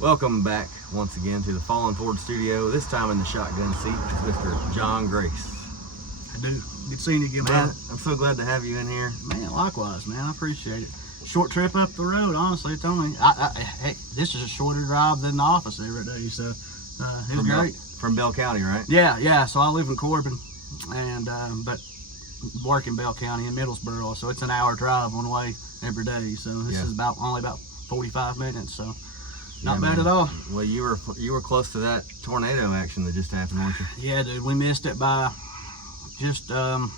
Welcome back once again to the Fallen Ford Studio, this time in the shotgun seat with Mr. Jon Grace. I do. Good seeing you again, man. I'm so glad to have you in here. Man, likewise, man. I appreciate it. Short trip up the road, honestly. It's only, hey, this is a shorter drive than the office every day, so it was great. From Bell County, right? Yeah. So I live in Corbin, and but work in Bell County in Middlesboro, so it's an hour drive one way every day. So this is only about 45 minutes, so not bad at all. Well, you were close to that tornado action that just happened, weren't you? Yeah, dude. We missed it by just I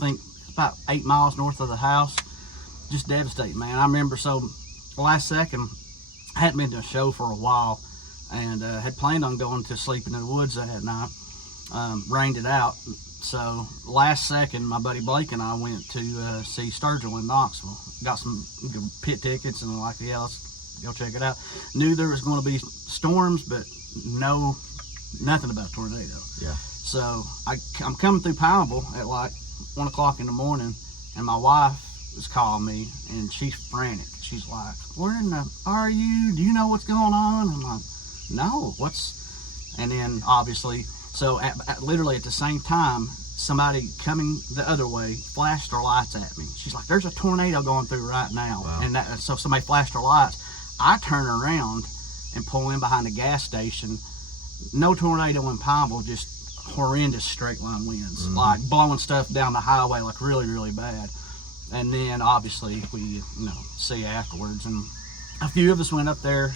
think about 8 miles north of the house. Just devastating, man. I remember, so last second, I hadn't been to a show for a while, and had planned on going to sleeping in the woods that night. Rained it out, so last second, my buddy Blake and I went to see Sturgill in Knoxville. Got some pit tickets, and like, yeah, let's go check it out. Knew there was going to be storms, but nothing about tornado. Yeah. So I'm coming through Pineville at like 1 o'clock in the morning, and my wife was calling me, and she's frantic. She's like, "Where in the are you? Do you know what's going on?" I'm like, "No, what's?" And then obviously, so literally at the same time, somebody coming the other way flashed their lights at me. She's like, "There's a tornado going through right now." Wow. And so somebody flashed their lights. I turn around and pull in behind the gas station. No tornado in Pineville, just horrendous straight line winds, like blowing stuff down the highway, like really, really bad. And then obviously we, see afterwards. And a few of us went up there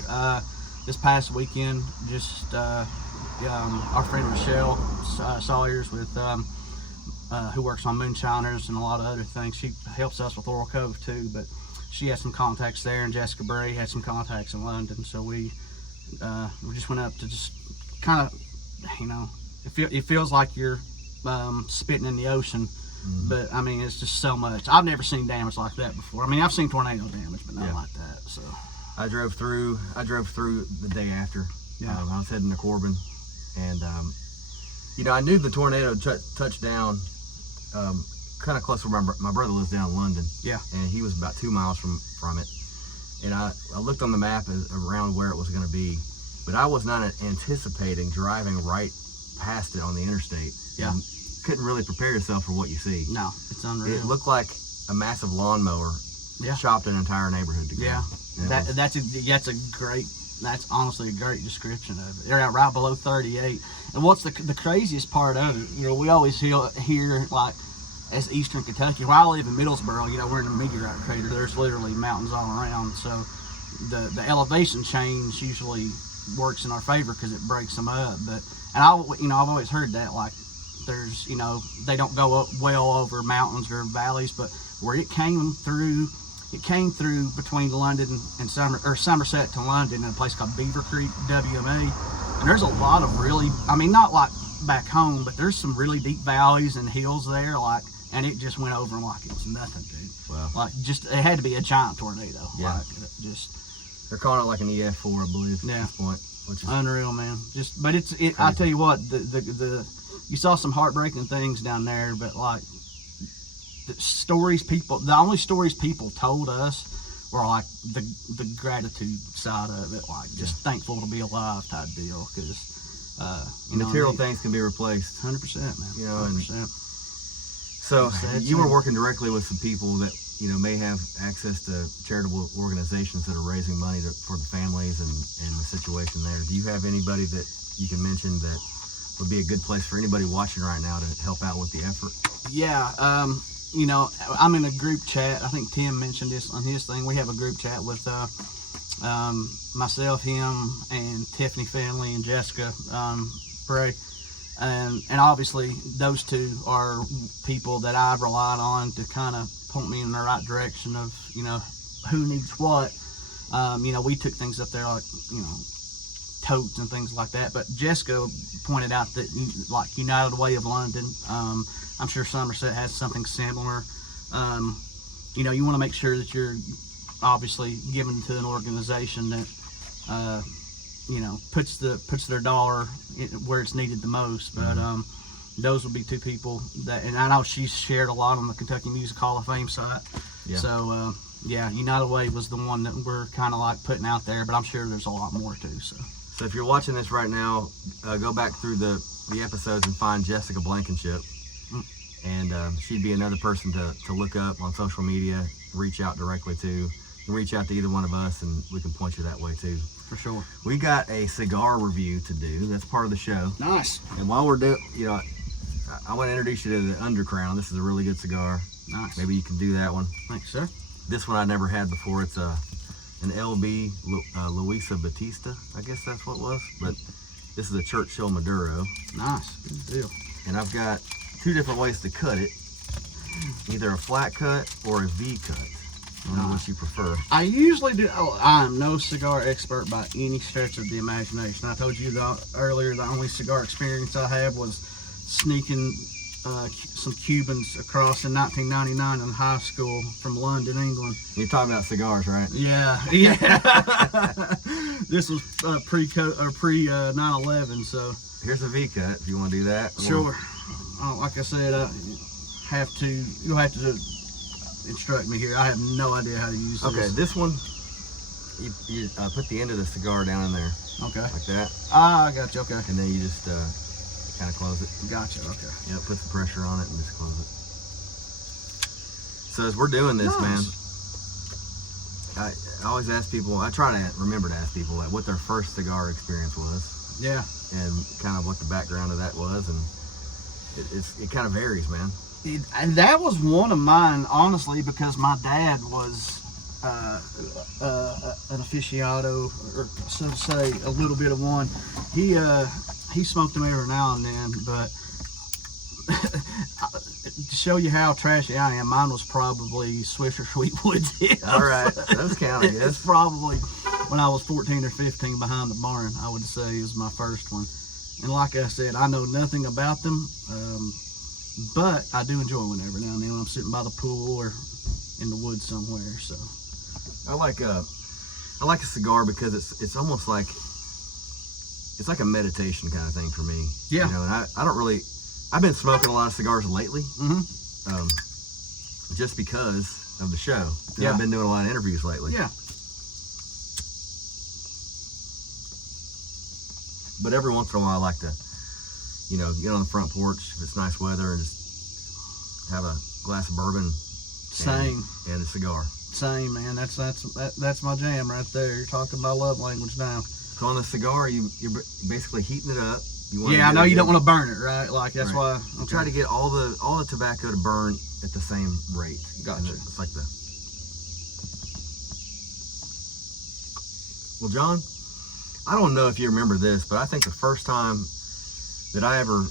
this past weekend. Just our friend Michelle Sawyers with who works on moonshiners and a lot of other things. She helps us with Laurel Cove too, but she had some contacts there, and Jessica Bray had some contacts in London. So we just went up to just kind of, it feels like you're spitting in the ocean. But I mean, it's just so much. I've never seen damage like that before. I mean, I've seen tornado damage, but not like that. So I drove through the day after. Yeah. I was heading to Corbin, and I knew the tornado touched down kind of close to where my brother lives down in London. Yeah. And he was about 2 miles from it. And I looked on the map around where it was going to be, but I was not anticipating driving right past it on the interstate. Yeah. And couldn't really prepare yourself for what you see. No, it's unreal. It looked like a massive lawnmower chopped an entire neighborhood together. Yeah. That's honestly a great description of it. They're out right below 38. And what's the craziest part of it, we always hear like, as Eastern Kentucky, where I live in Middlesboro, we're in a meteorite crater. There's literally mountains all around. So the elevation change usually works in our favor because it breaks them up. And I've always heard that, like, there's, they don't go up well over mountains or valleys, but where it came through between London and Somerset to London in a place called Beaver Creek, WMA. And there's a lot of really, not like back home, but there's some really deep valleys and hills there, like, and it just went over them like it was nothing, dude. Wow. Like, it had to be a giant tornado. Yeah. Like, they're calling it like an EF4, I believe, at this point. Which is unreal, man. But I tell you what, you saw some heartbreaking things down there, but like the only stories people told us were like the gratitude side of it, like just thankful to be alive type deal, because material things can be replaced. 100%, man. 100%. So you were working directly with some people that may have access to charitable organizations that are raising money for the families and the situation there. Do you have anybody that you can mention that would be a good place for anybody watching right now to help out with the effort? Yeah, I'm in a group chat. I think Tim mentioned this on his thing. We have a group chat with myself, him, and Tiffany family and Jessica Bray. And obviously those two are people that I've relied on to kind of point me in the right direction of, who needs what. We took things up there like, totes and things like that. But Jessica pointed out that, like, United Way of London, I'm sure Somerset has something similar. You want to make sure that you're obviously giving to an organization that, puts their dollar where it's needed the most. But those would be two people that, and I know she's shared a lot on the Kentucky Music Hall of Fame site. Yeah. So Yeah, United Way was the one that we're kind of like putting out there, but I'm sure there's a lot more too. So if you're watching this right now, go back through the episodes and find Jessica Blankenship, and she'd be another person to look up on social media, reach out directly to. You can reach out to either one of us, and we can point you that way too. For sure. We got a cigar review to do. That's part of the show. Nice. And while we're doing, I want to introduce you to the Undercrown. This is a really good cigar. Nice. Maybe you can do that one. Thanks, sir. This one I never had before. It's an LB Luisa Batista. I guess that's what it was. But this is a Churchill Maduro. Nice. Good deal. And I've got two different ways to cut it. Either a flat cut or a V cut. I don't know what you prefer. I usually do. Oh, I am no cigar expert by any stretch of the imagination. I told you earlier the only cigar experience I had was sneaking some Cubans across in 1999 in high school from London, England. You're talking about cigars, right? Yeah. This was pre 9/11, so. Here's a V cut if you want to do that. Sure. Like I said, you'll have to instruct me here. I have no idea how to use this. Okay, this one, you put the end of the cigar down in there. Okay. Like that. Ah, I got you. Okay. And then you just kind of close it. Gotcha. Okay. Yep, put the pressure on it and just close it. So as we're doing this, man, I always ask people, I try to remember to ask people like what their first cigar experience was. Yeah. And kind of what the background of that was, and it kind of varies, man. And that was one of mine, honestly, because my dad was an aficionado, or so to say, a little bit of one. He smoked them every now and then, but to show you how trashy I am, mine was probably Swisher Sweetwood's Hips. All right, those count, I guess. It's probably when I was 14 or 15 behind the barn, I would say, is my first one. And like I said, I know nothing about them. But I do enjoy one every now and then when I'm sitting by the pool or in the woods somewhere. So I like a cigar because it's almost like it's like a meditation kind of thing for me. Yeah. You know, and I don't really. I've been smoking a lot of cigars lately. Just because of the show. Yeah. I've been doing a lot of interviews lately. Yeah. But every once in a while, I like to, get on the front porch if it's nice weather and just have a glass of bourbon. Same. And a cigar. Same, man. That's my jam right there. You're talking my love language now. So on the cigar, you're basically heating it up. I know you don't want to burn it, right? Like that's right. why. Okay. Try to get all the tobacco to burn at the same rate. Gotcha. It's like Well, John, I don't know if you remember this, but I think the first time that I ever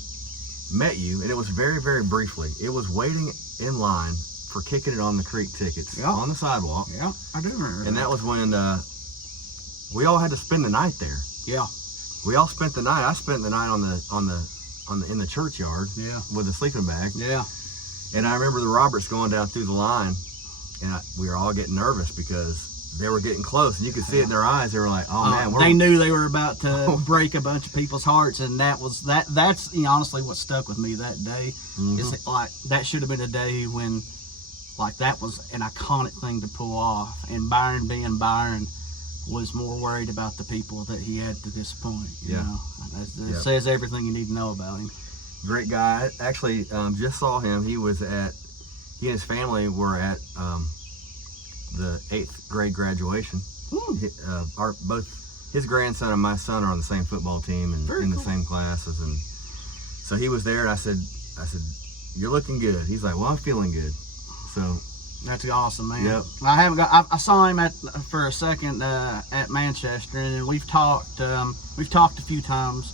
met you, and it was very, very briefly, it was waiting in line for Kicking It on the Creek tickets on the sidewalk. Yeah, I do remember. And that was when we all had to spend the night there. Yeah. We all spent the night. I spent the night in the churchyard. Yeah. With a sleeping bag. Yeah. And I remember the Roberts going down through the line, and we were all getting nervous because they were getting close, and you could see it in their eyes. They were like, "Oh man!" They knew they were about to break a bunch of people's hearts, and that's honestly what stuck with me that day. Is like that should have been a day when, like, that was an iconic thing to pull off, and Byron being Byron was more worried about the people that he had to disappoint. You know, it says everything you need to know about him. Great guy. I actually just saw him. He and his family were at the 8th grade graduation. Both his grandson and my son are on the same football team and in the same classes, and so he was there. And I said, "You're looking good." He's like, "Well, I'm feeling good." So that's awesome, man. Yep. I saw him for a second at Manchester, and we've talked a few times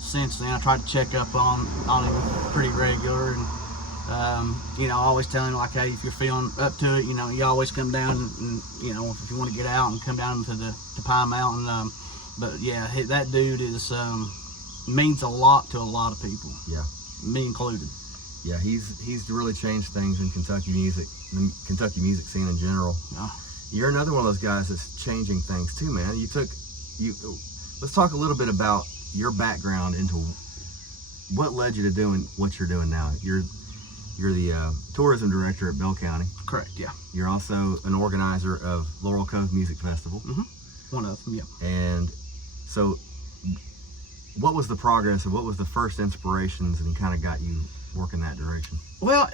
since then. I tried to check up on him pretty regular, and I always tell him, like, hey, if you're feeling up to it, you always come down and if you want to get out and come down to Pine Mountain. But yeah, that dude means a lot to a lot of people. Yeah, me included. Yeah, he's really changed things in Kentucky music, the Kentucky music scene in general. You're another one of those guys that's changing things too, man. Let's talk a little bit about your background into what led you to doing what you're doing now. You're you're the tourism director at Bell County. Correct, yeah. You're also an organizer of Laurel Cove Music Festival. One of them, yeah. And so, what was the progress, or what was the first inspirations and kind of got you working that direction? Well,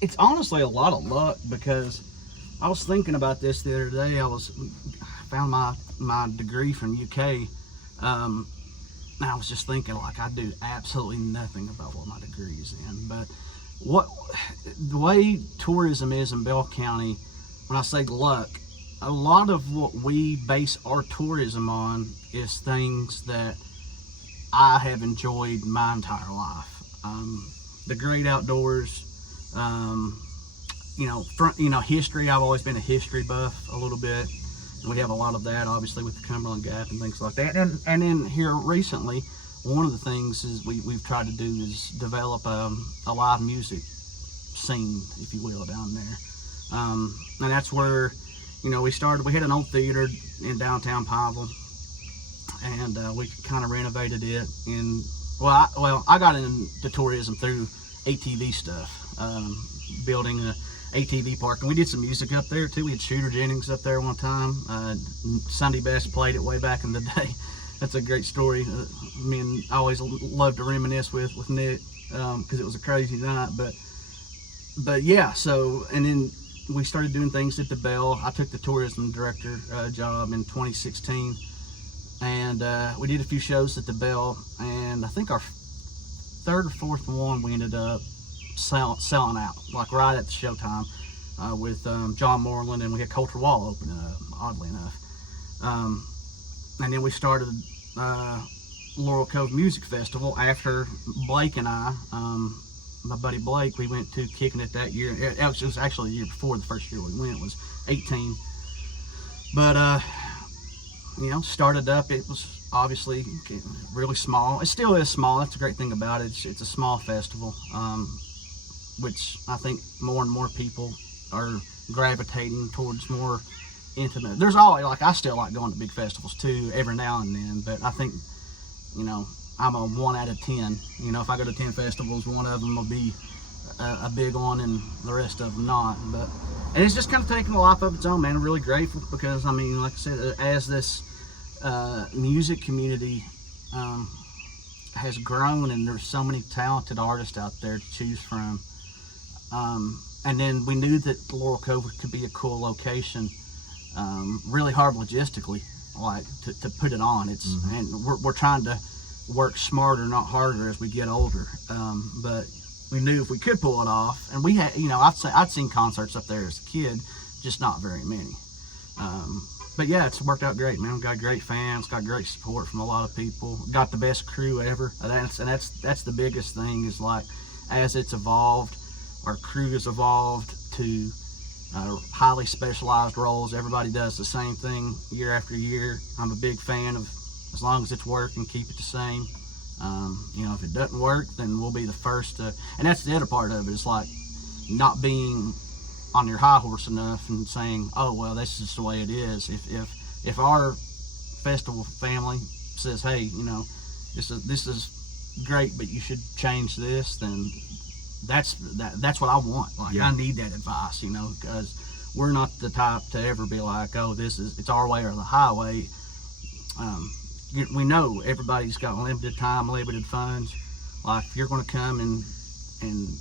it's honestly a lot of luck, because I was thinking about this the other day. I found my degree from UK. And I was just thinking, like, I do absolutely nothing about what my degree is in. But the way tourism is in Bell County, when I say luck, a lot of what we base our tourism on is things that I have enjoyed my entire life. The great outdoors, history. I've always been a history buff a little bit. And we have a lot of that, obviously, with the Cumberland Gap and things like that. And then here recently, one of the things is we've tried to do is develop a live music scene, if you will, down there. And that's where, we started. We had an old theater in downtown Pineville, and we kind of renovated it. And I got into tourism through ATV stuff, building a ATV park, and we did some music up there too. We had Shooter Jennings up there one time. Sunday Best played it way back in the day. That's a great story. I always loved to reminisce with Nick, because it was a crazy night. But yeah, so, and then we started doing things at the Bell. I took the tourism director job in 2016, and we did a few shows at the Bell, and I think our third or fourth one we ended up selling out, like right at the showtime, with John Moreland, and we had Coulter Wall open up, oddly enough. And then we started Laurel Cove Music Festival after Blake and I, my buddy Blake, we went to kicking it that year. It was actually the year before the first year we went. It was 18. But, started up. It was obviously really small. It still is small. That's the great thing about it. It's a small festival, which I think more and more people are gravitating towards more intimate. There's always, I still like going to big festivals too, every now and then, but I think, I'm a 1 out of 10. If I go to 10 festivals, one of them will be a big one and the rest of them not. And it's just kind of taken a life of its own, man. I'm really grateful because, like I said, as this music community has grown, and there's so many talented artists out there to choose from. And then we knew that Laurel Cove could be a cool location, really hard logistically, to put it on. And we're trying to work smarter, not harder, as we get older. But we knew if we could pull it off, and we had, I'd seen concerts up there as a kid, just not very many. But yeah, it's worked out great, man. We've got great fans, got great support from a lot of people, got the best crew ever. That's the biggest thing, is as it's evolved, our crew has evolved to highly specialized roles. Everybody does the same thing year after year. I'm a big fan of, as long as it's working, keep it the same. If it doesn't work, then we'll be the first to, and that's the other part of it, is not being on your high horse enough and saying, oh, well, this is the way it is. If our festival family says, hey, this is great, but you should change this, then that's what I want. I need that advice, because we're not the type to ever be like, oh, it's our way or the highway. We know everybody's got limited time, limited funds. If you're going to come and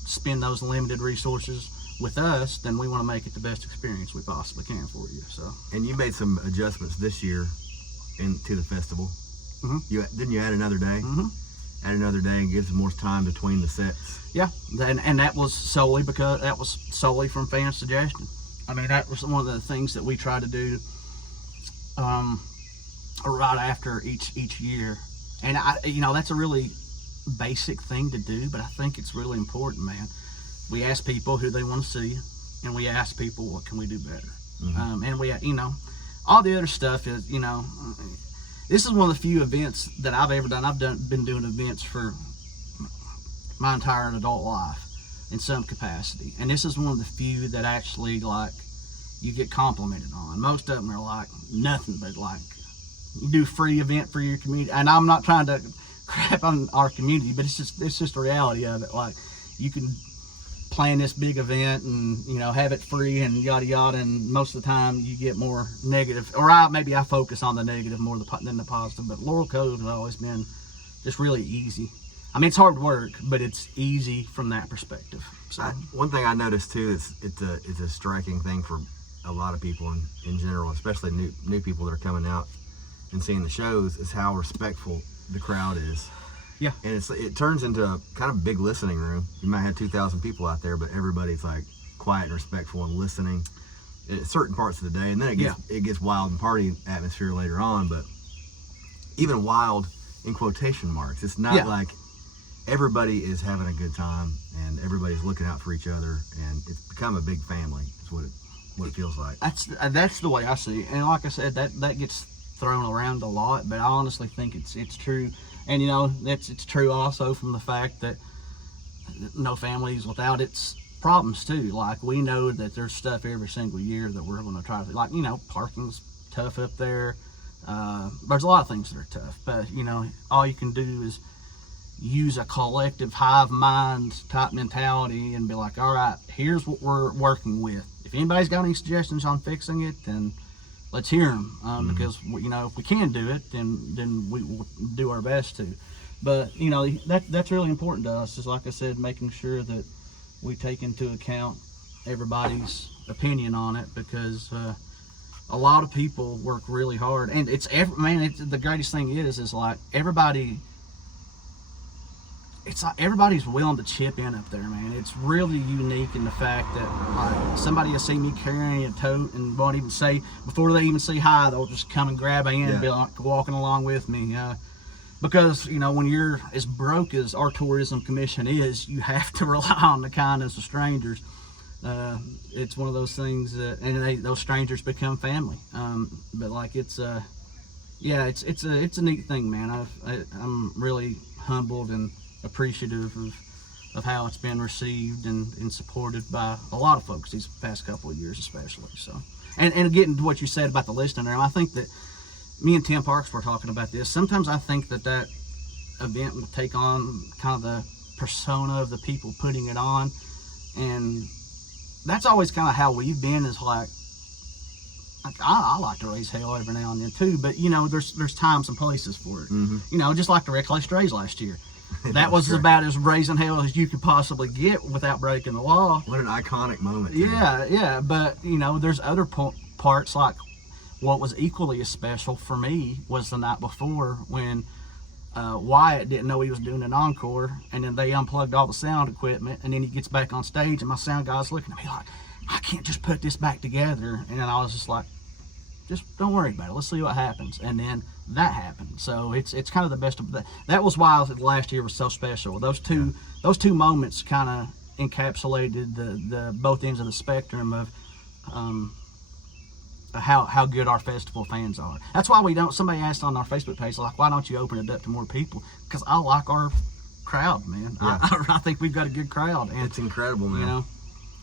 spend those limited resources with us, then we want to make it the best experience we possibly can for you. So. And you made some adjustments this year to the festival. Didn't you add another day? Add another day and give some more time between the sets. Yeah, and that was solely from fan suggestion. That was one of the things that we try to do right after each year. And that's a really basic thing to do, but I think it's really important, man. We ask people who they want to see, and we ask people, what can we do better? And we, all the other stuff is, this is one of the few events that I've ever done. I've been doing events for my entire adult life in some capacity, and this is one of the few that actually you get complimented on. Most of them are nothing but you do free event for your community, and I'm not trying to crap on our community, but it's just the reality of it. you can plan this big event and, you know, have it free and yada yada, and most of the time you get more negative, or maybe I focus on the negative more than the positive. But Laurel Cove has always been just really easy. I mean, it's hard work, but it's easy from that perspective. So one thing I noticed too is it's a striking thing for a lot of people in general, especially new people that are coming out and seeing the shows, is how respectful the crowd is. Yeah. And it turns into a kind of big listening room. You might have 2,000 people out there, but everybody's like quiet and respectful and listening at certain parts of the day. And then it gets wild and party atmosphere later on, but even wild in quotation marks. It's not like everybody is having a good time and everybody's looking out for each other, and it's become a big family. Is what it feels like. That's the way I see it. And like I said, that gets thrown around a lot, but I honestly think it's true. And you know, it's true also from the fact that no families without its problems too. Like, we know that there's stuff every single year that we're going to try to, like, you know, parking's tough up there. There's a lot of things that are tough, but you know, all you can do is use a collective hive mind type mentality and be like, all right, here's what we're working with. If anybody's got any suggestions on fixing it, then let's hear them, because you know, if we can do it, then we will do our best to. But you know, that's really important to us. Just like I said, making sure that we take into account everybody's opinion on it, because a lot of people work really hard, and the greatest thing is like everybody. It's like everybody's willing to chip in up there, man. It's really unique in the fact that like somebody will see me carrying a tote and won't even say, before they even say hi, they'll just come and grab a hand and be like walking along with me. Because, you know, when you're as broke as our tourism commission is, you have to rely on the kindness of strangers. It's one of those things that, and those strangers become family. But like it's a neat thing, man. I'm really humbled and appreciative of how it's been received and supported by a lot of folks these past couple of years, especially. So, and getting to what you said about the listening room, I think that me and Tim Parks were talking about this. Sometimes I think that event will take on kind of the persona of the people putting it on, and that's always kind of how we've been. Is like I like to raise hell every now and then too, but you know, there's times and places for it. You know, just like the Reckless Strays last year. That was about as raising hell as you could possibly get without breaking the law. What an iconic moment. Too. Yeah. But, you know, there's other parts, like what was equally as special for me was the night before when Wyatt didn't know he was doing an encore, and then they unplugged all the sound equipment, and then he gets back on stage, and my sound guy's looking at me like, I can't just put this back together. And then I was just like, just don't worry about it. Let's see what happens. And then that happened. So it's kind of the best of that. That was why last year was so special. Those two moments kind of encapsulated the both ends of the spectrum of how good our festival fans are. That's why we don't. Somebody asked on our Facebook page, like, why don't you open it up to more people? Because I like our crowd, man. Yeah. I think we've got a good crowd. And it's incredible, man. You know,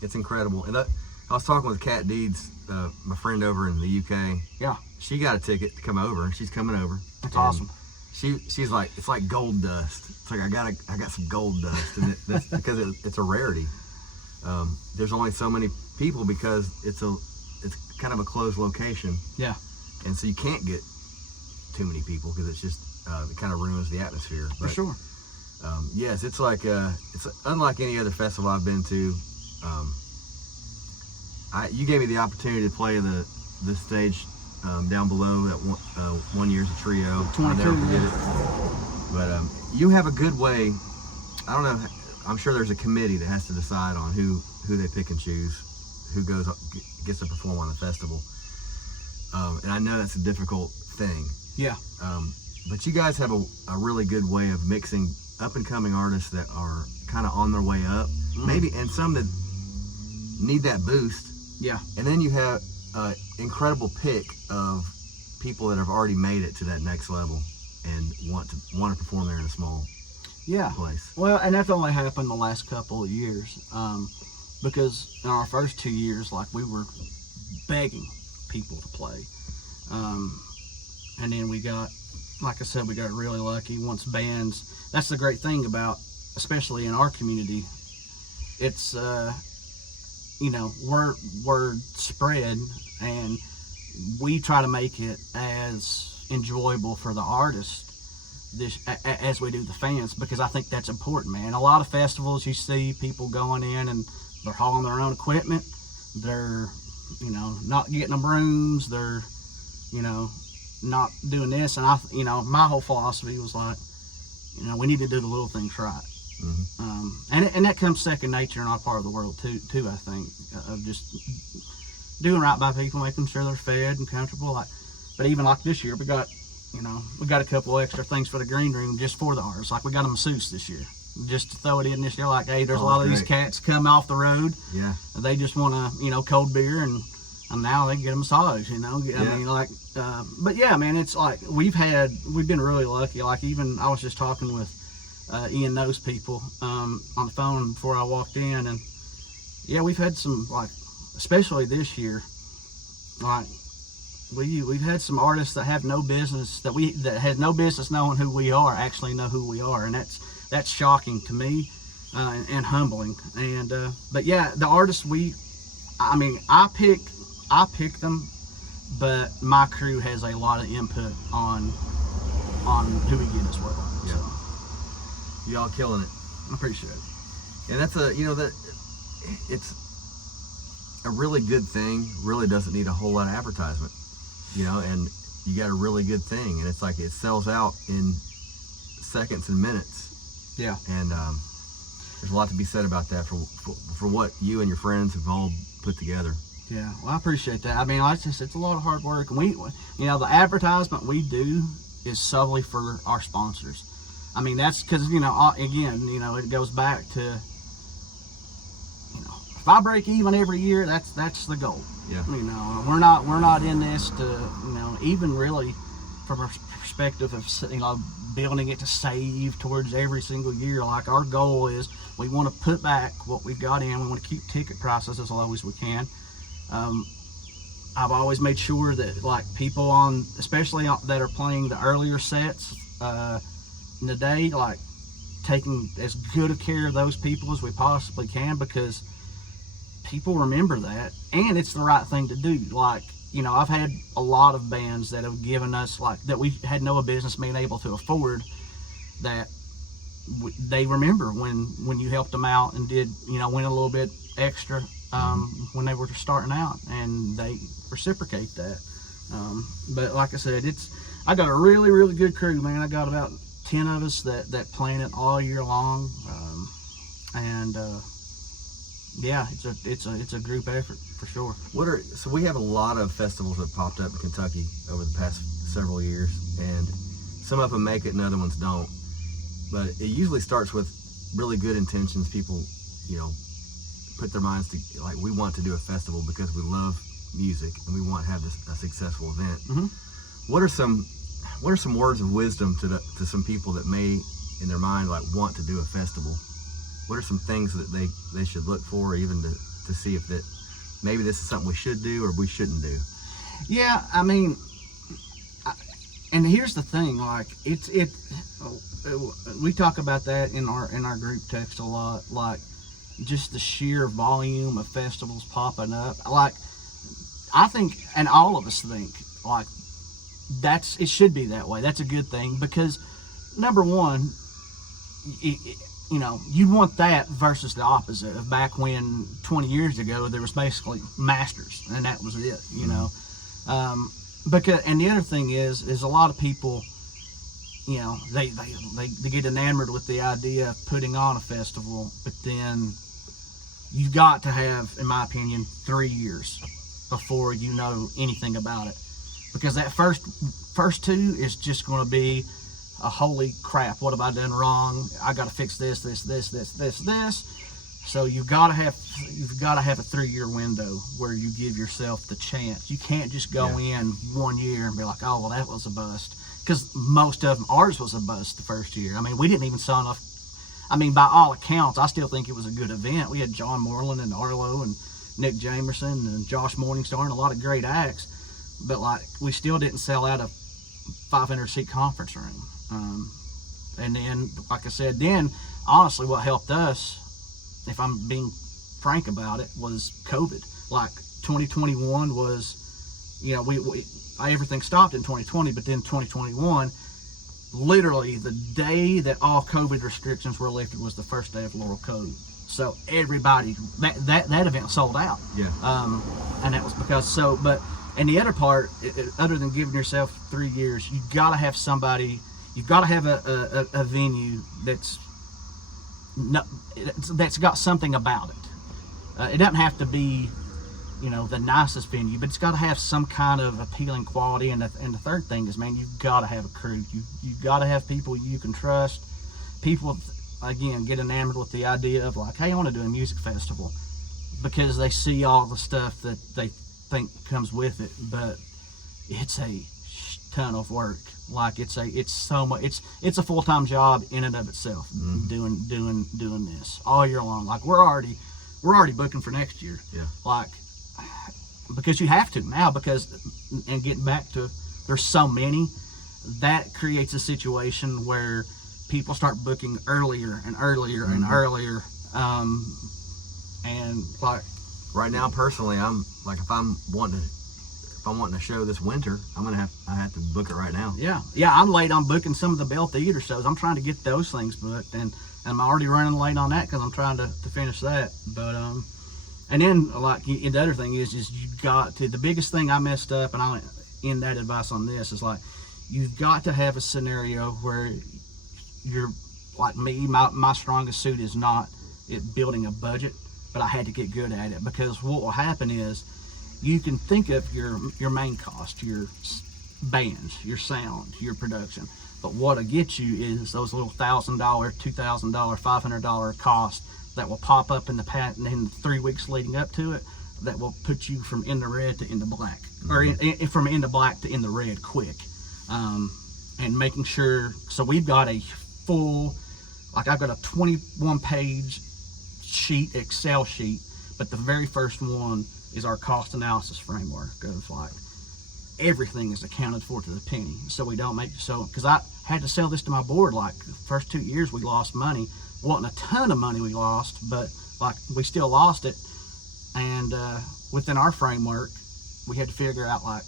it's incredible. And I was talking with Kat Deeds, my friend over in the UK. Yeah. She got a ticket to come over. She's coming over. That's awesome. She's like, it's like gold dust. It's like I got some gold dust, and that's because it's a rarity. There's only so many people because it's kind of a closed location. Yeah. And so you can't get too many people because it's just it kind of ruins the atmosphere. But, for sure. Yes, it's like it's unlike any other festival I've been to. You gave me the opportunity to play the stage down below that one year's a trio. 22, I'll never forget it. But you have a good way. I don't know. I'm sure there's a committee that has to decide on who they pick and choose, who gets to perform on the festival. And I know that's a difficult thing. Yeah. But you guys have a really good way of mixing up and coming artists that are kind of on their way up, maybe, and some that need that boost. Yeah. And then you have an incredible pick of people that have already made it to that next level and want to perform there in a small place. Well, and that's only happened the last couple of years, because in our first 2 years, like, we were begging people to play, and then we got, like I said, we got really lucky once bands. That's the great thing about, especially in our community, it's word spread, and we try to make it as enjoyable for the artist as we do the fans, because I think that's important, man. A lot of festivals, you see people going in and they're hauling their own equipment, they're not getting them rooms, they're not doing this, and my whole philosophy was like, we need to do the little things right. And that comes second nature in our part of the world too. I think of just doing right by people, making sure they're fed and comfortable. But even like this year, we got a couple of extra things for the green room just for the artists. Like we got a masseuse this year, just to throw it in this year. Like, hey, there's a lot of these cats come off the road. Yeah. They just want a cold beer, and now they can get a massage. I mean, but yeah, man, it's like we've been really lucky. Like even I was just talking with Ian knows people on the phone before I walked in, and yeah, we've had some, like, especially this year, like we've had some artists that have no business, that has no business knowing who we are, actually know who we are, and that's shocking to me and humbling. And but yeah, the artists I picked them, but my crew has a lot of input on who we get as well. Yeah. So y'all killing it. I appreciate it. And that's it's a really good thing. Really doesn't need a whole lot of advertisement, and you got a really good thing, and it's like it sells out in seconds and minutes. Yeah. And there's a lot to be said about that for what you and your friends have all put together. Yeah, well, I appreciate that. I mean, it's a lot of hard work, and the advertisement we do is solely for our sponsors. I mean, that's because again, it goes back to if I break even every year, that's the goal. Yeah. We're not in this to even really from a perspective of building it to save towards every single year. Like our goal is we want to put back what we've got in. We want to keep ticket prices as low as we can. I've always made sure that like people especially that are playing the earlier sets in the day, like taking as good of care of those people as we possibly can, because people remember that, and it's the right thing to do. Like, I've had a lot of bands that have given us, like, that we had no business being able to afford, that they remember when you helped them out and did, went a little bit extra when they were starting out, and they reciprocate that. But like I said, I got a really, really good crew, man. I got about 10 of us that plan it all year long, and yeah, it's a group effort for sure. So we have a lot of festivals that popped up in Kentucky over the past several years, and some of them make it and other ones don't. But it usually starts with really good intentions. People, put their minds to, like, we want to do a festival because we love music and we want to have a successful event. Mm-hmm. What are some words of wisdom to some people that may in their mind like want to do a festival? What are some things that they should look for, even to see if that maybe this is something we should do or we shouldn't do? Yeah, I mean, and here's the thing, like we talk about that in our group text a lot, like just the sheer volume of festivals popping up. Like, I think, and all of us think, like, it should be that way. That's a good thing, because number one, you'd want that versus the opposite of back when 20 years ago there was basically masters and that was it, because, and the other thing is a lot of people, they get enamored with the idea of putting on a festival, but then you've got to have, in my opinion, 3 years before you know anything about it, because that first 2 is just going to be a holy crap, what have I done wrong? I got to fix this. So you've got to have a 3-year window where you give yourself the chance. You can't just go in 1 year and be like, oh well, that was a bust, because most of them, ours was a bust the first year. I mean, we didn't even sell enough. I mean, by all accounts, I still think it was a good event. We had John Moreland and Arlo and Nick Jamerson and Josh Morningstar and a lot of great acts, but like we still didn't sell out a 500-seat conference room. And then, like I said, then honestly, what helped us if I'm being frank about it, was COVID. Like 2021 was, you know, we everything stopped in 2020, but then 2021, literally the day that all COVID restrictions were lifted was the first day of Laurel Cove. So everybody, that event sold out. Yeah. And that was because and the other part, other than giving yourself 3 years, you gotta have somebody, you've gotta have a venue that's got something about it. It doesn't have to be, you know, the nicest venue, but it's got to have some kind of appealing quality. And the third thing is, man, you've got to have a crew. You've got to have people you can trust. People, again, get enamored with the idea of like, hey, I want to do a music festival, because they see all the stuff that they think comes with it, but it's a ton of work. Like it's so much. It's a full-time job in and of itself. Doing this all year long. Like we're already booking for next year. Yeah. Like, because you have to now, and getting back to, there's so many, that creates a situation where people start booking earlier and earlier and earlier. And like right now, personally, I'm like, if I'm wanting a show this winter, I have to book it right now. Yeah, I'm late on booking some of the Bell Theater shows. I'm trying to get those things booked, and I'm already running late on that because I'm trying to finish that. But and then like the other thing is you got to, the biggest thing I messed up, and I'll end that advice on this, is like, you've got to have a scenario where you're like me. My strongest suit is not building a budget, but I had to get good at it, because what will happen is, you can think of your main cost, your bands, your sound, your production, but what'll get you is those little $1,000, $2,000, $500 costs that will pop up in the 3 weeks leading up to it, that will put you from in the red to in the black, or from in the black to in the red quick. And making sure, so we've got a full, like I've got a 21-page sheet, Excel sheet, but the very first one is our cost analysis framework of like, everything is accounted for to the penny, so we don't make, so, because I had to sell this to my board, like the first 2 years we lost money. Wasn't a ton of money we lost, but like we still lost it. And within our framework, we had to figure out like,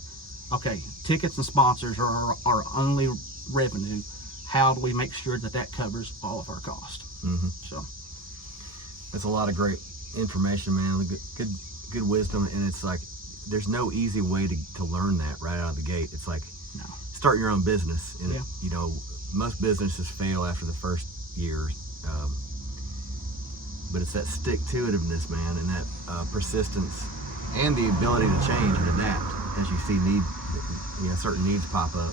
okay, tickets and sponsors are our only revenue. How do we make sure that covers all of our costs? So that's a lot of great information, man. Good wisdom. And it's like, there's no easy way to learn that right out of the gate. It's like, no, start your own business, and you know, most businesses fail after the first year. But it's that stick-to-itiveness, man, and that persistence, and the ability to change and adapt as you see certain needs pop up.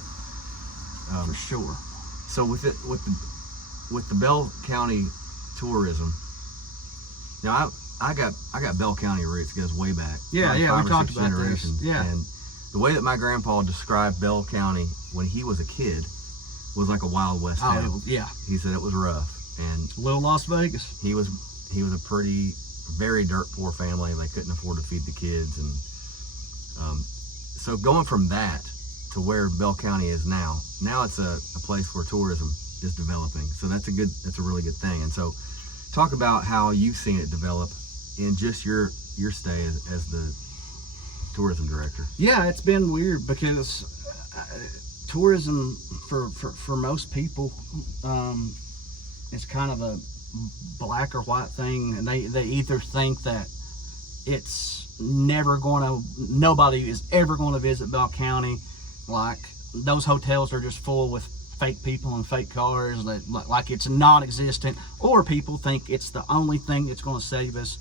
For sure. So with the Bell County tourism, now I got Bell County roots. It goes way back. Yeah, we talked about this. Yeah. And the way that my grandpa described Bell County when he was a kid was like a Wild West town. Yeah. He said it was rough, and Little Las Vegas. he was a very dirt poor family, and they couldn't afford to feed the kids, and so going from that to where Bell County is now it's a place where tourism is developing. So that's a really good thing. And so talk about how you've seen it develop in just your stay as the tourism director. Yeah, it's been weird, because tourism for most people is kind of a black or white thing, and they either think that nobody is ever going to visit Bell County, like those hotels are just full with fake people and fake cars, that like it's non-existent, or people think it's the only thing that's going to save us,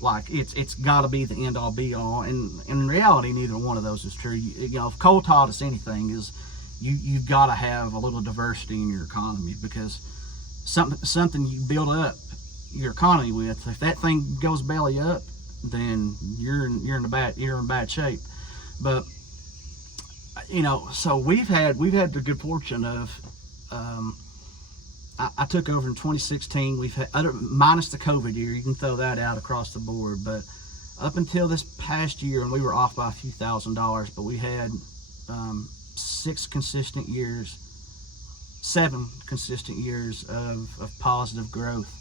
like it's got to be the end all be all, and in reality neither one of those is true. You know, if Cole taught us anything, is you've got to have a little diversity in your economy, because something you build up your economy with, if that thing goes belly up, then you're in bad shape. But you know, so we've had the good fortune of I took over in 2016. We've had minus the COVID year, you can throw that out across the board, but up until this past year, and we were off by a few $1,000s, but we had 7 consistent years of positive growth.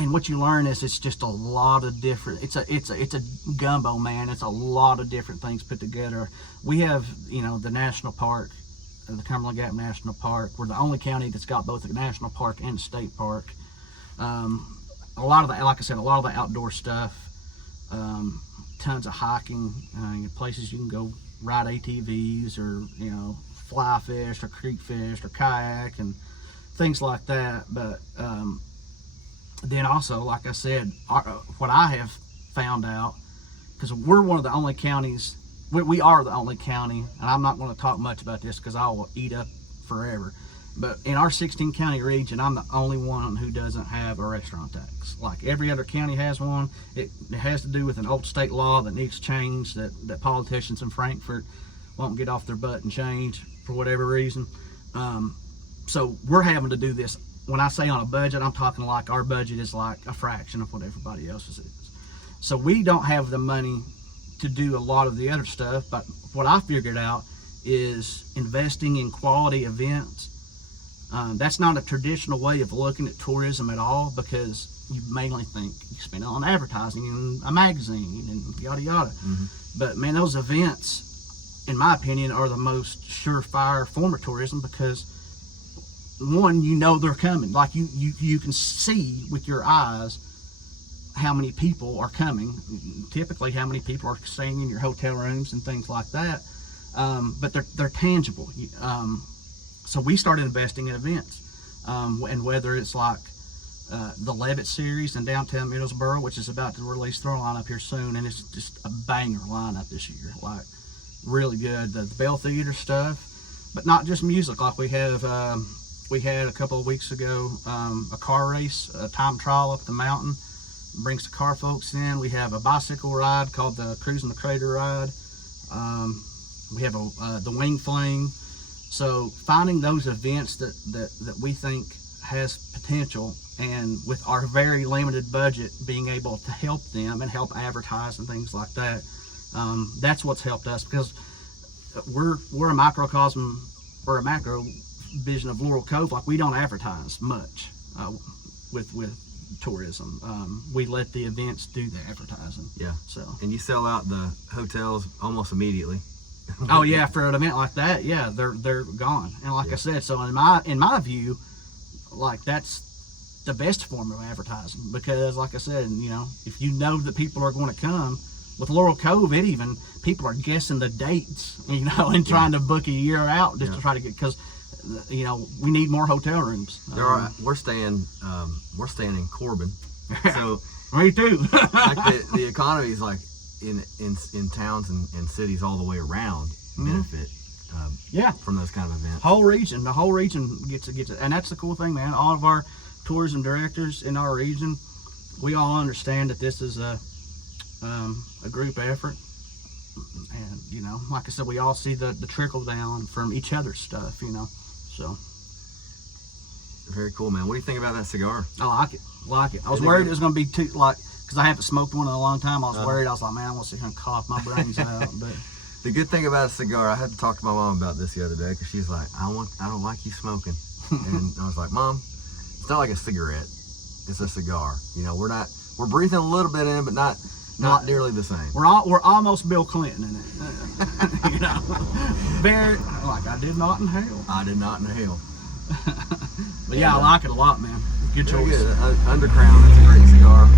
And what you learn is it's just a lot of different. It's a gumbo, man. It's a lot of different things put together. We have, you know, the national park, the Cumberland Gap National Park. We're the only county that's got both a national park and a state park. A lot of the, like I said, a lot of the outdoor stuff. Tons of hiking, places you can go ride ATVs or, you know, fly fish or creek fish or kayak and things like that. But then also, like I said, what I have found out, because we're one of the only counties, we are the only county, and I'm not going to talk much about this because I will eat up forever, but in our 16 county region, I'm the only one who doesn't have a restaurant tax. Like every other county has one. It has to do with an old state law that needs changed, that politicians in Frankfort won't get off their butt and change for whatever reason. So we're having to do this. When I say on a budget, I'm talking like our budget is like a fraction of what everybody else's is. So we don't have the money to do a lot of the other stuff, but what I figured out is investing in quality events. That's not a traditional way of looking at tourism at all, because you mainly think you spend it on advertising and a magazine and yada yada. Mm-hmm. But man, those events, in my opinion, are the most surefire form of tourism, because one, you know they're coming. Like you can see with your eyes how many people are coming, typically how many people are staying in your hotel rooms and things like that. But they're tangible. So we started investing in events, and whether it's like the Levitt series in downtown Middlesboro, which is about to release their lineup here soon, and it's just a banger lineup this year, like really good. The Bell Theater stuff, but not just music. Like we had a couple of weeks ago a car race, a time trial up the mountain, brings the car folks in. We have a bicycle ride called the Cruising the Crater ride. We have the Wing Fling. So finding those events that we think has potential, and with our very limited budget, being able to help them and help advertise and things like that, that's what's helped us, because we're a microcosm, or a macro vision of Laurel Cove. Like we don't advertise much with tourism. We let the events do the advertising. Yeah. So. And you sell out the hotels almost immediately. Oh yeah, for an event like that, yeah, they're gone. And like I said, so in my view, like that's the best form of advertising, because like I said, you know, if you know that people are going to come, with Laurel Cove, people are guessing the dates, you know, and trying to book a year out just to try to get, because you know, we need more hotel rooms. We're staying in Corbin, so me too. Like the economy is like in towns and cities all the way around benefit. From those kind of events. The whole region gets it, and that's the cool thing, man. All of our tourism directors in our region, we all understand that this is a group effort, and you know, like I said, we all see the trickle down from each other's stuff, you know. So very cool, man. What do you think about that cigar? I like it. I was worried it was going to be too, like, because I haven't smoked one in a long time. I was worried. I was like, man, I'm going to sit here and cough my brains out. But the good thing about a cigar, I had to talk to my mom about this the other day, because she's like, I don't like you smoking. And I was like, Mom, it's not like a cigarette. It's a cigar. You know, we're breathing a little bit in, but not nearly the same. We're almost Bill Clinton in it. You know, very, like, I did not inhale. But yeah, I like it a lot, man. Good choice. Good. Undercrown, that's a great cigar.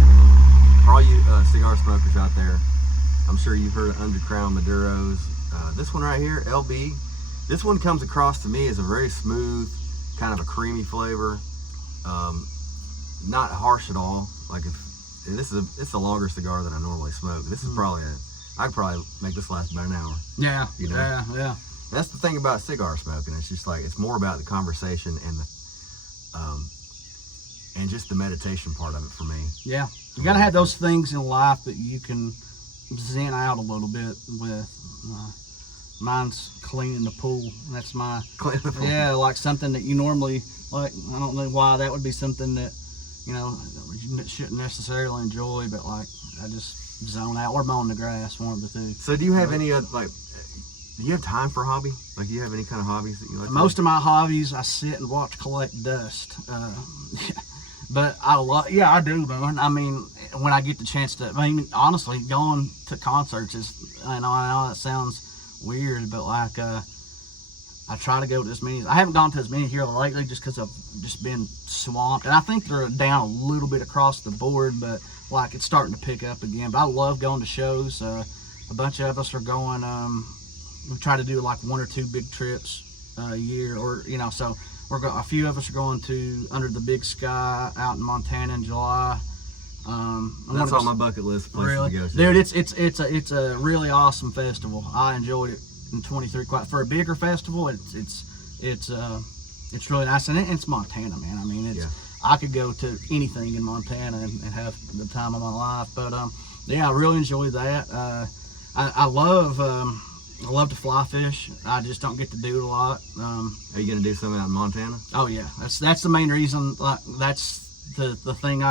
For all you cigar smokers out there, I'm sure you've heard of Undercrown Maduros. This one right here, LB, this one comes across to me as a very smooth, kind of a creamy flavor. Not harsh at all. Like it's a longer cigar than I normally smoke. This is probably I could probably make this last about an hour. Yeah. You know? Yeah. That's the thing about cigar smoking. It's just like, it's more about the conversation and just the meditation part of it for me. Yeah. You got to have those things in life that you can zen out a little bit with. Mine's cleaning the pool. That's my cleaning the pool. Yeah, like something that you normally, like, I don't know why that would be something that, you know, you shouldn't necessarily enjoy, but like I just zone out, or mowing the grass, one of the two. So do you have any like, do you have time for hobby? Like, do you have any kind of hobbies that you like? Most of my hobbies, I sit and collect dust. But I do, man. I mean, when I get the chance to, I mean, honestly, going to concerts is, I know that sounds weird, but like, I try to go to as many. I haven't gone to as many here lately just because I've just been swamped. And I think they're down a little bit across the board, but like it's starting to pick up again. But I love going to shows. A bunch of us are going, we try to do like 1 or 2 big trips a year, or, you know, so a few of us are going to Under the Big Sky out in Montana in July. That's on my bucket list. Really, to go to. Dude, it's a really awesome festival. I enjoyed it in 23. Quite for a bigger festival, it's really nice, and it's Montana, man. I mean, I could go to anything in Montana and have the time of my life. But yeah, I really enjoy that. I love to fly fish. I just don't get to do it a lot. Are you gonna do something out in Montana? Oh yeah, that's the main reason. Like, that's the thing.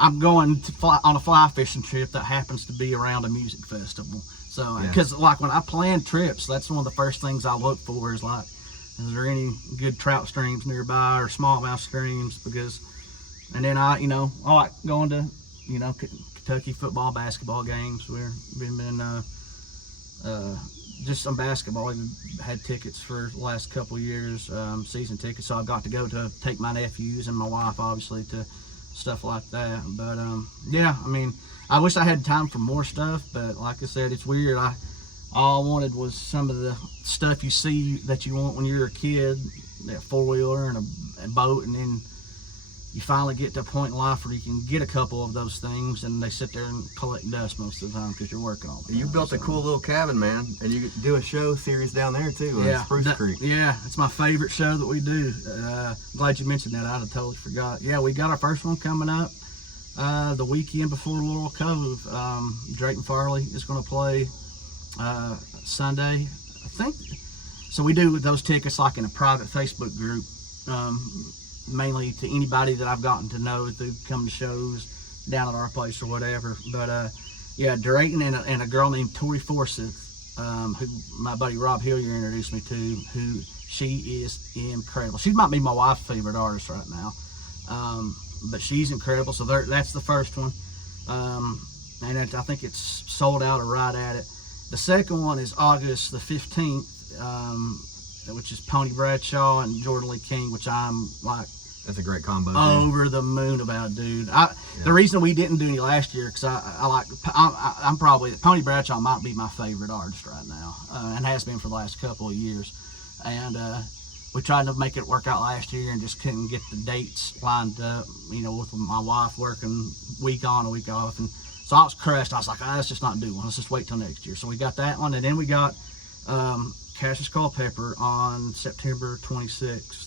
I'm going to fly on a fly fishing trip that happens to be around a music festival. So, because like when I plan trips, that's one of the first things I look for is like, is there any good trout streams nearby or smallmouth streams? And then I like going to, Kentucky football, basketball games. We've been just some basketball. We've had tickets for the last couple of years, season tickets. So I got to go to take my nephews and my wife, obviously, to stuff like that. But yeah, I mean, I wish I had time for more stuff, but like I said, it's weird. All I wanted was some of the stuff you see that you want when you're a kid, that 4-wheeler and a boat, and then you finally get to a point in life where you can get a couple of those things, and they sit there and collect dust most of the time because you're working all the time. You built a cool little cabin, man, and you do a show series down there too, Spruce Creek. Yeah, it's my favorite show that we do. Glad you mentioned that. I'd have totally forgot. Yeah, we got our first one coming up the weekend before Laurel Cove. Drake and Farley is going to play Sunday, I think. So we do those tickets like in a private Facebook group, mainly to anybody that I've gotten to know through come to shows down at our place or whatever. But yeah, Drake and a girl named Tori Forsyth, who my buddy Rob Hillier introduced me to, who she is incredible. She might be my wife's favorite artist right now, but she's incredible. So that's the first one, and I think it's sold out or right at it. The second one is August the 15th, which is Pony Bradshaw and Jordan Lee King, which I'm like, that's a great combo. Over the moon about, dude. The reason we didn't do any last year, because I'm probably, Pony Bradshaw might be my favorite artist right now, and has been for the last couple of years. And we tried to make it work out last year and just couldn't get the dates lined up, with my wife working week on, a week off. And so I was crushed. I was like, let's just not do one. Let's just wait till next year. So we got that one, and then we got Cassius Culpepper on September 26th.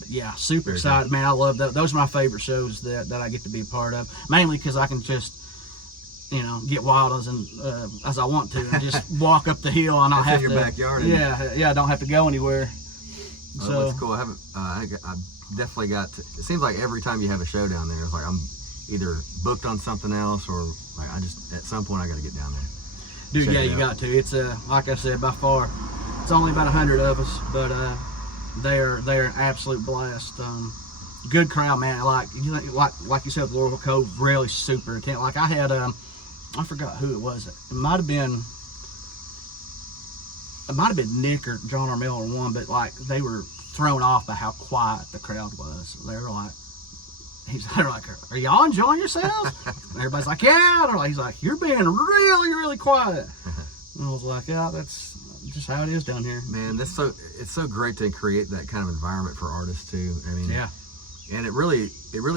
But yeah, super excited, man. I love that. Those are my favorite shows that I get to be a part of, mainly because I can just, get wild as I want to, and just walk up the hill and not have in your backyard. Yeah, I don't have to go anywhere. So that's cool. I haven't. I've definitely got. It seems like every time you have a show down there, it's like I'm either booked on something else or like I just at some point I got to get down there. Dude, yeah, you got to. It's like I said, by far, it's only about 100 of us, but they're an absolute blast. Good crowd, man. Like you said, Laurel Cove, really super intent. Like I had I forgot who it was. It might have been Nick or John or Mel or one, but like they were thrown off by how quiet the crowd was. They were like, they're like, are y'all enjoying yourselves? Everybody's like, yeah. He's like, you're being really, really quiet. And I was like, yeah, that's just how it is down here. Man, it's so great to create that kind of environment for artists too. I mean, yeah. And it really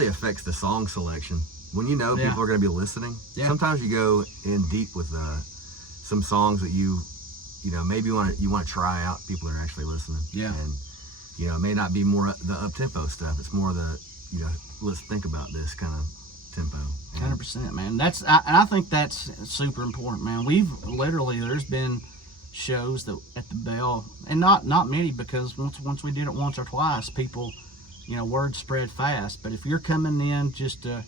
affects the song selection. When people are going to be listening, sometimes you go in deep with some songs that you maybe you want to try out. People are actually listening. Yeah. And it may not be more the up-tempo stuff. It's more the let's think about this kind of tempo. 100%, man. And I think that's super important, man. There's been shows that at the Bell, and not many, because once we did it once or twice, people, word spread fast. But if you're coming in just to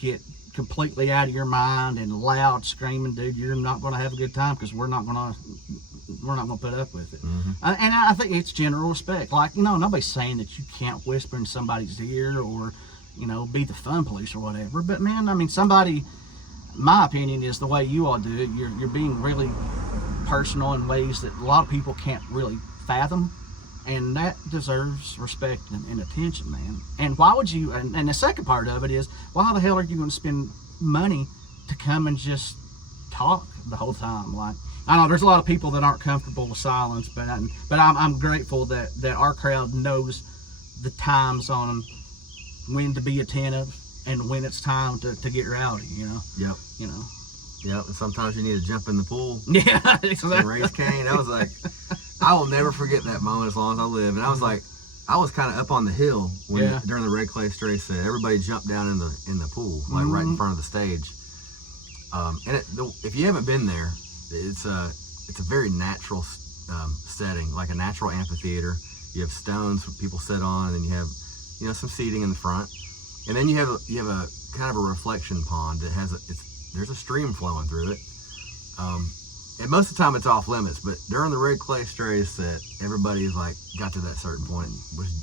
get completely out of your mind and loud screaming, dude, you're not going to have a good time, because we're not going to we're not gonna put up with it. Mm-hmm. And I think it's general respect. Like, you know, nobody's saying that you can't whisper in somebody's ear or, you know, be the fun police or whatever. But man, I mean, somebody, my opinion is the way you all do it. You're being really personal in ways that a lot of people can't really fathom. And that deserves respect and attention, man. And why would you, and the second part of it is, why the hell are you going to spend money to come and just talk the whole time? Like, I know there's a lot of people that aren't comfortable with silence, but I'm grateful that our crowd knows the times on when to be attentive and when it's time to get rowdy, you know? Yep. You know? Yep, and sometimes you need to jump in the pool. Yeah, exactly. And raise Cain. I was like, I will never forget that moment as long as I live. And I was like, I was kind of up on the hill when during the Red Clay Stray set, everybody jumped down in the pool, like right in front of the stage. And if you haven't been there, it's a very natural setting, like a natural amphitheater. You have stones for people sit on, and then you have, you know, some seating in the front, and then you have a kind of a reflection pond that has there's a stream flowing through it. And most of the time it's off limits, but during the Red Clay Stray set, everybody is like got to that certain point.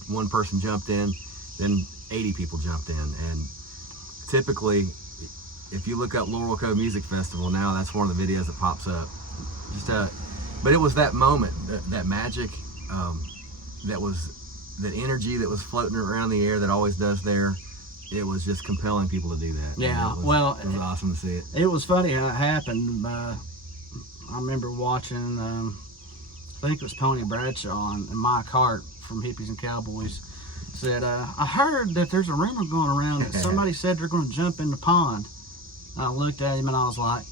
One person jumped in, then 80 people jumped in, and typically, if you look up Laurel Cove Music Festival now, that's one of the videos that pops up. But it was that moment, that magic, that energy that was floating around the air that always does there. It was just compelling people to do that. Yeah, it was awesome to see it. It was funny how it happened. I remember watching, I think it was Pony Bradshaw and Mike Hart from Hippies and Cowboys said, I heard that there's a rumor going around that somebody said they're going to jump in the pond. And I looked at him and I was like,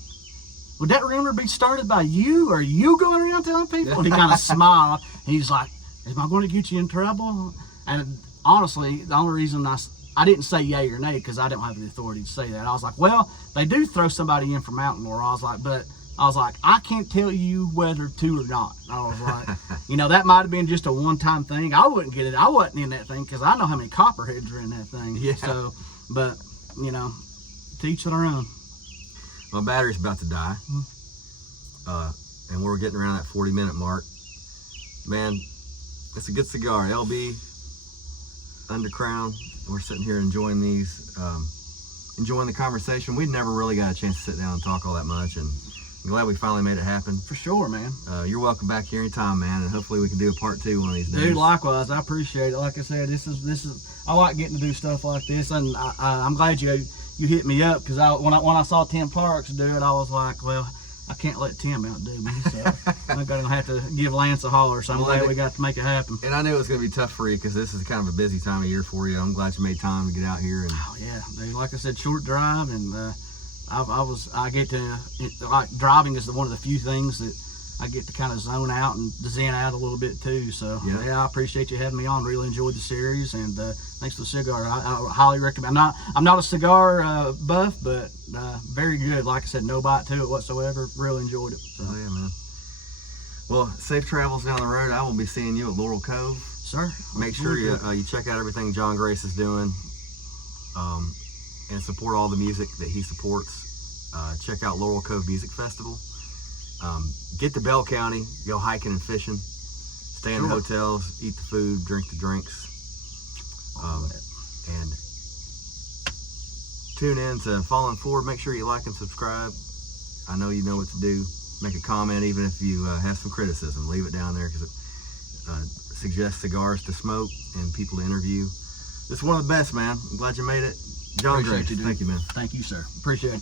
would that rumor be started by you? Or are you going around telling people? And he kind of smiled. And he's like, am I going to get you in trouble? And honestly, the only reason I didn't say yay or nay because I didn't have the authority to say that. I was like, well, they do throw somebody in from Mountain Laurel. I was like, I can't tell you whether to or not. I was like, you know, that might have been just a one-time thing. I wouldn't get it. I wasn't in that thing because I know how many copperheads are in that thing. Yeah. So, but, you know, to each their own. My battery's about to die. And we're getting around that 40-minute mark. Man, it's a good cigar. LB, Undercrown. We're sitting here enjoying these, enjoying the conversation. We never really got a chance to sit down and talk all that much, and I'm glad we finally made it happen. For sure, man. You're welcome back here anytime, man, and hopefully we can do a part 2 one of these days. Dude, likewise. I appreciate it. Like I said, this is. I like getting to do stuff like this, and I'm glad you hit me up because when I saw Tim Parks do it, I was like, well, I can't let Tim outdo me, so I'm gonna have to give Lance a holler. So I'm glad we got to make it happen. And I knew it was gonna be tough for you because this is kind of a busy time of year for you. I'm glad you made time to get out here. And oh yeah, dude, like I said, short drive, and I get to, like, driving is one of the few things that I get to kind of zone out and zen out a little bit too. So yeah, I appreciate you having me on. Really enjoyed the series, and thanks for the cigar. I highly recommend. I'm not a cigar buff, but very good. Like I said, no bite to it whatsoever. Really enjoyed it. So. Oh yeah, man. Well, safe travels down the road. I will be seeing you at Laurel Cove. Sir. Make sure you check out everything Jon Grace is doing, and support all the music that he supports. Check out Laurel Cove Music Festival. Get to Bell County, go hiking and fishing, stay in the hotels, eat the food, drink the drinks, and tune in to Falling Forward. Make sure you like and subscribe. I know you know what to do. Make a comment, even if you have some criticism. Leave it down there because it suggests cigars to smoke and people to interview. This is one of the best, man. I'm glad you made it. Jon Grace, thank you, man. Thank you, sir. Appreciate it.